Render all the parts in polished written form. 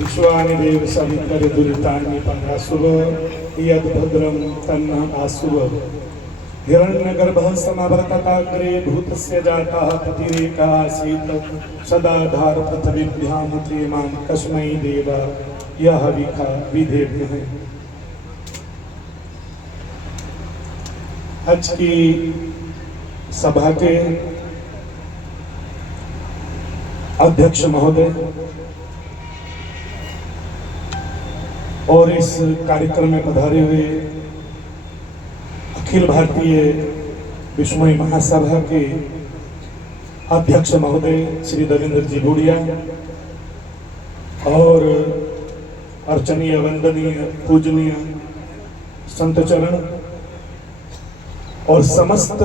विश्वानि देव सवितर दुरितानि परासुव यद्भद्रं तन्नः आसुव हिरण्यगर्भः समावर्तताग्रे भूतस्य जातः पतिरेकः आसीत् सदा धारपथविद्यामुते मां कस्मै देव यः विखा विधेभ्यः। आज की सभा के अध्यक्ष महोदय और इस कार्यक्रम में पधारे हुए अखिल भारतीय विश्वमय महासभा के अध्यक्ष महोदय श्री देवेंद्र जी बूढ़िया और अर्चनीय वंदनीय पूजनीय संत चरण और समस्त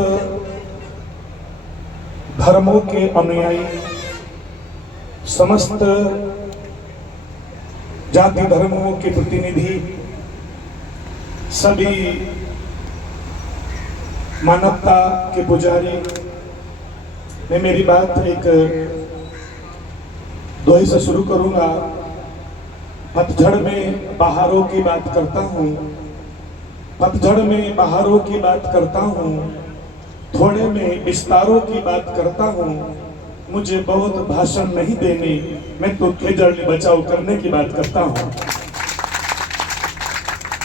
धर्मों के अनुयायी, समस्त जाति धर्मों के प्रतिनिधि, सभी मानवता के पुजारी। मैं मेरी बात एक दोहे से शुरू करूंगा। पतझड़ में बहारों की बात करता हूँ, पतझड़ में बहारों की बात करता हूँ, थोड़े में विस्तारों की बात करता हूँ। मुझे बहुत भाषण नहीं देने, मैं तो केजड़ बचाव करने की बात करता हूँ।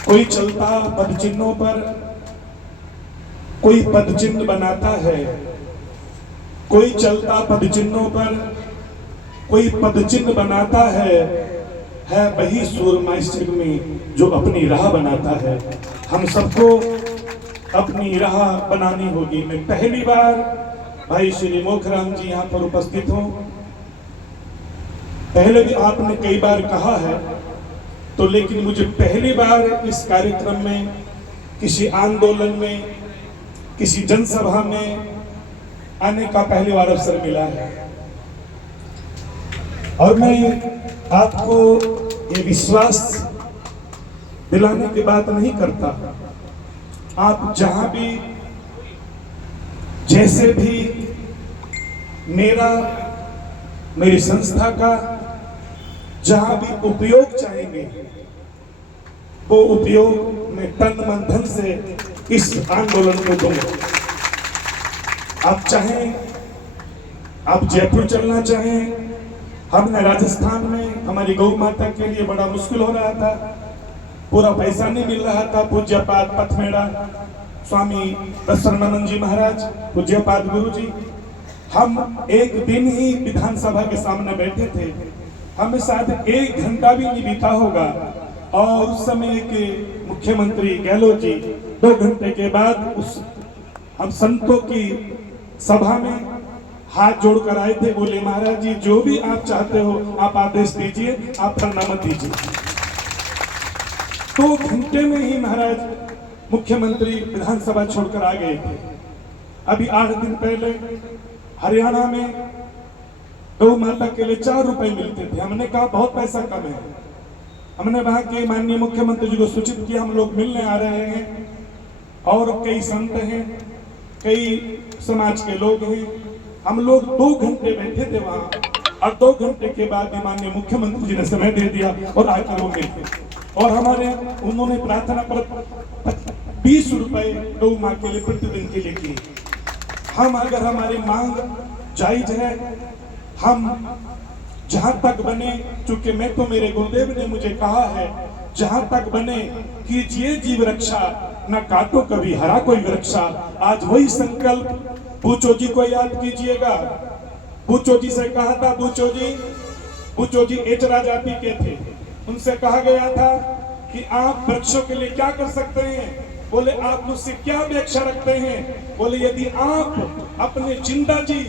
कोई चलता पद चिन्हों पर, कोई पद चिन्ह बनाता है। कोई चलता पद चिन्हों पर, कोई पद चिन्ह बनाता है वही सूरमाइस्टिक में जो अपनी राह बनाता है। हम सबको अपनी राह बनानी होगी। मैं पहली बार भाई श्री मोखराम जी यहाँ पर उपस्थित हूँ। पहले भी आपने कई बार कहा है, तो लेकिन मुझे पहली बार इस कार्यक्रम में, किसी आंदोलन में, किसी जनसभा में आने का पहली बार अवसर मिला है। और मैं आपको ये विश्वास दिलाने की बात नहीं करता। आप जहां भी, जैसे भी मेरी संस्था का जहां भी उपयोग चाहेंगे, वो उपयोग में तन मन धन से इस आंदोलन को दूंगा। आप चाहें, आप जयपुर चलना चाहें। हमने राजस्थान में हमारी गौ माता के लिए बड़ा मुश्किल हो रहा था, पूरा पैसा नहीं मिल रहा था। पूज्यपाद पथमेड़ा स्वामी दशरणानंद जी महाराज, पूज्यपाद गुरु जी, हम एक दिन ही विधानसभा के सामने बैठे थे। हमें शायद 1 घंटा भी नहीं बीता होगा। और उस समय के मुख्यमंत्री गहलोत जी 2 घंटे के बाद उस हम संतों की सभा में हाथ जोड़कर आए थे। बोले महाराज जी, जो भी आप चाहते हो आप आदेश दीजिए, आप प्रणाम दीजिए। 2 घंटे में ही महाराज मुख्यमंत्री विधानसभा छोड़कर आ गए थे। अभी 8 दिन पहले हरियाणा में गौ माता के लिए 4 रुपए मिलते थे। हमने कहा बहुत पैसा कम है। हमने वहां के माननीय मुख्यमंत्री जी को सूचित किया, हम लोग मिलने आ रहे हैं और कई संत हैं, कई समाज के लोग हैं। हम लोग 2 घंटे बैठे थे वहां और 2 घंटे के बाद माननीय मुख्यमंत्री जी ने समय दे दिया और आकर वो मिले। और उन्होंने प्रार्थना पर 20 रुपए गौ मां के लिए प्रतिदिन के लिए किए। हम अगर हमारी मांग जायज है, हम जहां तक बने, चूंकि मैं तो, मेरे गुरुदेव ने मुझे कहा है, जहां तक बने कीजिए जीव रक्षा, न काटो कभी हरा कोई वृक्षा। आज वही संकल्प बूचो जी को याद कीजिएगा। बूचो जी से कहा था, बूचो जी एचरा जाति के थे। उनसे कहा गया था कि आप वृक्षों के लिए क्या कर सकते हैं। बोले आप मुझसे क्या अपेक्षा रखते हैं। बोले यदि आप अपने जिंदा जी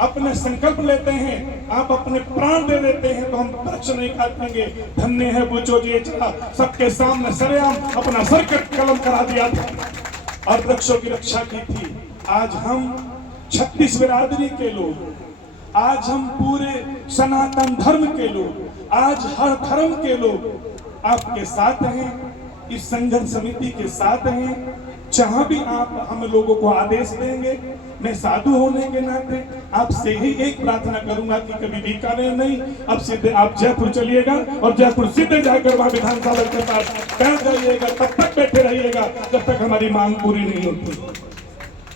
अपने संकल्प लेते हैं, आप अपने प्राण दे देते हैं, तो हम वृक्ष नहीं काटेंगे। धन्य है बूचो जी एचरा, सबके सामने सरेआम अपना सर कलम करा दिया था और वृक्षों की रक्षा की थी। आज हम 36 बिरादरी के लोग, आज हम पूरे सनातन धर्म के लोग, आज हर धर्म के लोग आपके साथ हैं, इस संघर्ष समिति के साथ हैं। जहां भी आप हम लोगों को आदेश देंगे, मैं साधु होने के नाते आपसे ही एक प्रार्थना करूंगा कि कभी बीकानेर नहीं, अब सीधे आप जयपुर चलिएगा और जयपुर सीधे जाकर वहां विधानसभा के पास बैठ जाइएगा। तब तक बैठे रहिएगा जब तक हमारी मांग पूरी नहीं होती।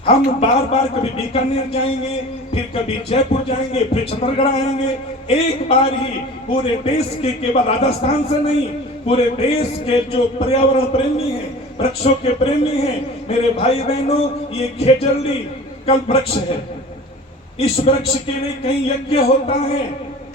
हम बार बार कभी बीकानेर जाएंगे, फिर कभी जयपुर जाएंगे, फिर छत्तीसगढ़ आएंगे। एक बार ही पूरे देश के, केवल राजस्थान से नहीं, पूरे देश के जो पर्यावरण प्रेमी हैं, वृक्षों के प्रेमी हैं, मेरे भाई बहनों, ये खेजड़ी कल्प वृक्ष है। इस वृक्ष के लिए कहीं यज्ञ होता है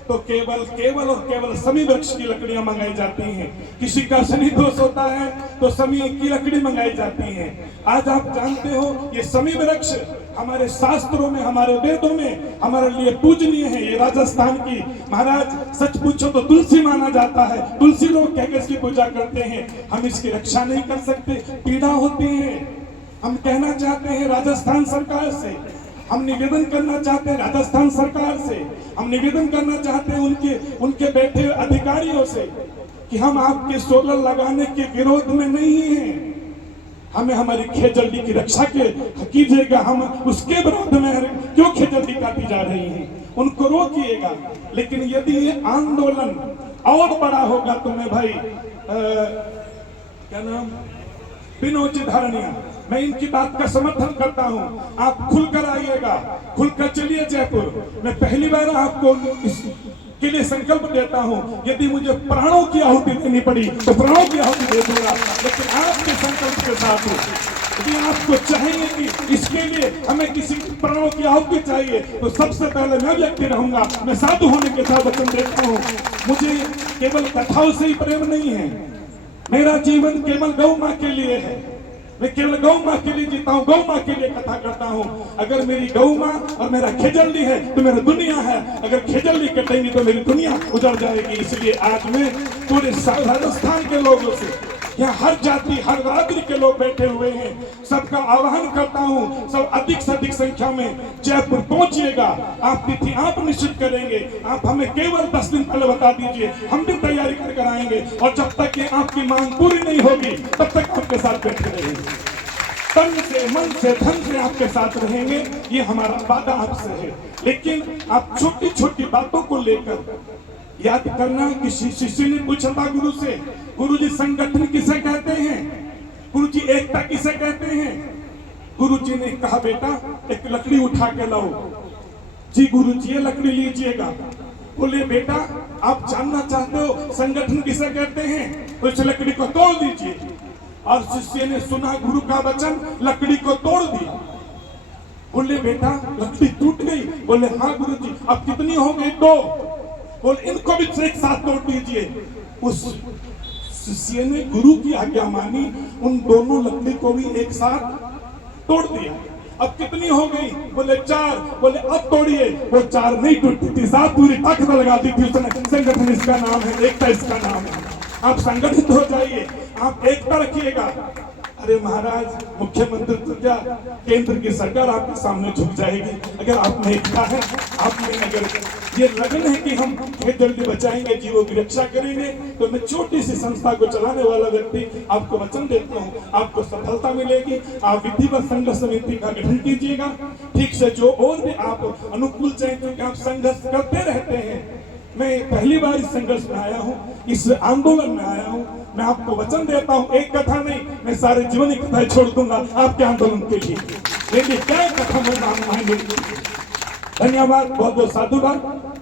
तो केवल और केवल समी वृक्ष की लकड़ियां मंगाई जाती हैं। किसी का शनि दोष होता है तो समी की लकड़ी मंगाई जाती है। आज आप जानते हो ये समी वृक्ष हमारे शास्त्रों में, हमारे वेदों में हमारे लिए पूजनीय है। ये राजस्थान की, महाराज सच पूछो तो तुलसी माना जाता है। तुलसी लोग क्या इसकी पूजा करते हैं, हम इसकी रक्षा नहीं कर सकते, पीड़ा होती है। हम कहना चाहते हैं राजस्थान सरकार से, हम निवेदन करना चाहते हैं राजस्थान सरकार से, हम निवेदन करना चाहते हैं उनके बैठे अधिकारियों से कि हम आपके सोलर लगाने के विरोध में नहीं हैं, हमें हमारी खेजड़ी की रक्षा के कीजिएगा। हम उसके विरोध में क्यों खेजड़ी काटी जा रही है, उनको रोकिएगा। लेकिन यदि ये आंदोलन और बड़ा होगा तो मैं भाई क्या नाम विनोद धारणिया, मैं इनकी बात का समर्थन करता हूं। आप खुलकर आइएगा, खुलकर चलिए जयपुर। मैं पहली बार आपको इसके लिए संकल्प देता हूं, यदि मुझे प्राणों की आहुति देनी पड़ी तो प्राणों की आहुति दे दूंगा, लेकिन आपके संकल्प के साथ हूं। यदि आपको चाहिए कि इसके लिए हमें किसी प्राणों की आहुति चाहिए तो सबसे पहले मैं व्यक्ति रहूंगा। मैं साधु होने के साथ वचन देता हूं, मुझे केवल कथाओं से ही प्रेम नहीं है। मेरा जीवन केवल गौ माँ के लिए है, मैं केवल गौ माँ के लिए जीता हूँ, गौ माँ के लिए कथा करता हूँ। अगर मेरी गौ माँ और मेरा खेजड़ी है तो मेरा दुनिया है, अगर खेजड़ी कटेंगी तो मेरी दुनिया उजड़ जाएगी। इसलिए आज मैं पूरे राजस्थान के लोगों से, यहाँ हर जाति हर बरादरी के लोग बैठे हुए हैं, सबका आह्वान करता हूँ, सब अधिक से अधिक संख्या में जयपुर पहुंचिएगा। आप तिथि आप निश्चित करेंगे, आप हमें केवल 10 दिन पहले बता दीजिए, हम भी तैयारी कर आएंगे। और जब तक ये आपकी मांग पूरी नहीं होगी तब तक आपके साथ बैठे रहेंगे, तन से मन से धन से आपके साथ रहेंगे, ये हमारा वादा आपसे है। लेकिन आप छोटी छोटी बातों को लेकर याद करना। किसी शिष्य ने पूछा था गुरु से, गुरु जी संगठन किसे कहते हैं, गुरु जी एकता किसे कहते हैं। गुरु जी ने कहा बेटा एक लकड़ी उठा के लाओ। जी गुरु जी ये लकड़ी लीजिएगा। बोले बेटा आप जानना चाहते हो संगठन किसे कहते हैं, तो इस लकड़ी को तोड़ दीजिए। और शिष्य ने सुना गुरु का वचन, लकड़ी को तोड़ दिया। बोले बेटा लकड़ी टूट गई। बोले हाँ गुरु जी। अब कितनी हो गई? 2। बोले इनको भी एक साथ तोड़ दीजिए। उस शिष्य ने गुरु की आज्ञा मानी, उन दोनों लकड़ी को भी एक साथ तोड़ दिया। अब कितनी हो गई? बोले 4। बोले अब तोड़िए। वो 4 नहीं टूटती थी, 7 पूरी ताकत लगा दी थी उसने। संगठन इसका नाम है, एकता इसका नाम है। आप संगठित हो जाइए, आप एकता रखिएगा। अरे महाराज मुख्यमंत्री तो क्या, केंद्र की सरकार आपके सामने झुक जाएगी अगर आप में एकता है, आप में अगर ये लगन है कि हम खेत बचाएंगे, जीवों की रक्षा करेंगे। तो मैं छोटी सी संस्था को चलाने वाला व्यक्ति आपको वचन देता हूँ, आपको सफलता मिलेगी। आप विधिवत संघर्ष समिति का गठन कीजिएगा, ठीक से जो और भी आप अनुकूल चाहिए, क्योंकि आप संघर्ष करते रहते हैं। मैं पहली बार इस संघर्ष में आया हूँ, इस आंदोलन में आया हूँ। मैं आपको वचन देता हूँ, एक कथा नहीं, मैं सारे जीवन की कथाएं छोड़ दूंगा आपके आंदोलन के लिए। लेकिन क्या कथा मैं मांग। धन्यवाद, बहुत बहुत साधुवाद।